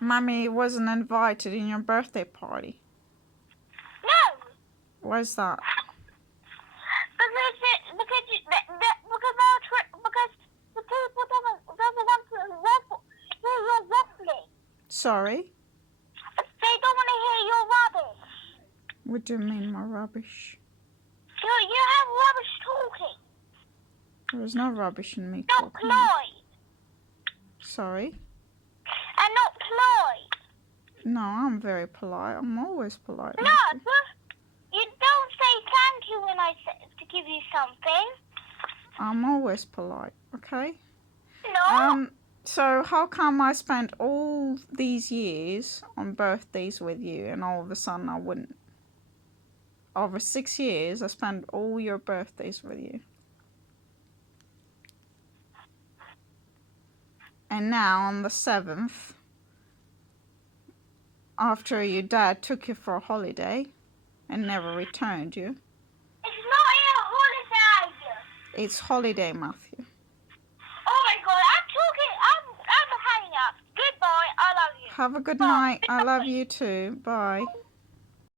Mummy wasn't invited in your birthday party. No. Why's that? Because the people doesn't want to hear your waffling. Sorry? They don't want to hear your rubbish. What do you mean, my rubbish? You have rubbish talking. There's no rubbish in me Not talking. polite. Sorry? And not polite. No, I'm very polite. I'm always polite. No, you don't say thank you when I say to give you something. I'm always polite, okay? No. So how come I spent all these years on birthdays with you and all of a sudden I wouldn't? Over 6 years, I spent all your birthdays with you. And now on the 7th, after your dad took you for a holiday and never returned you. It's not a holiday. It's holiday, Matthew. Oh my God, I'm hanging up. Goodbye, I love you. Have a good Bye. night. I love you too. Bye.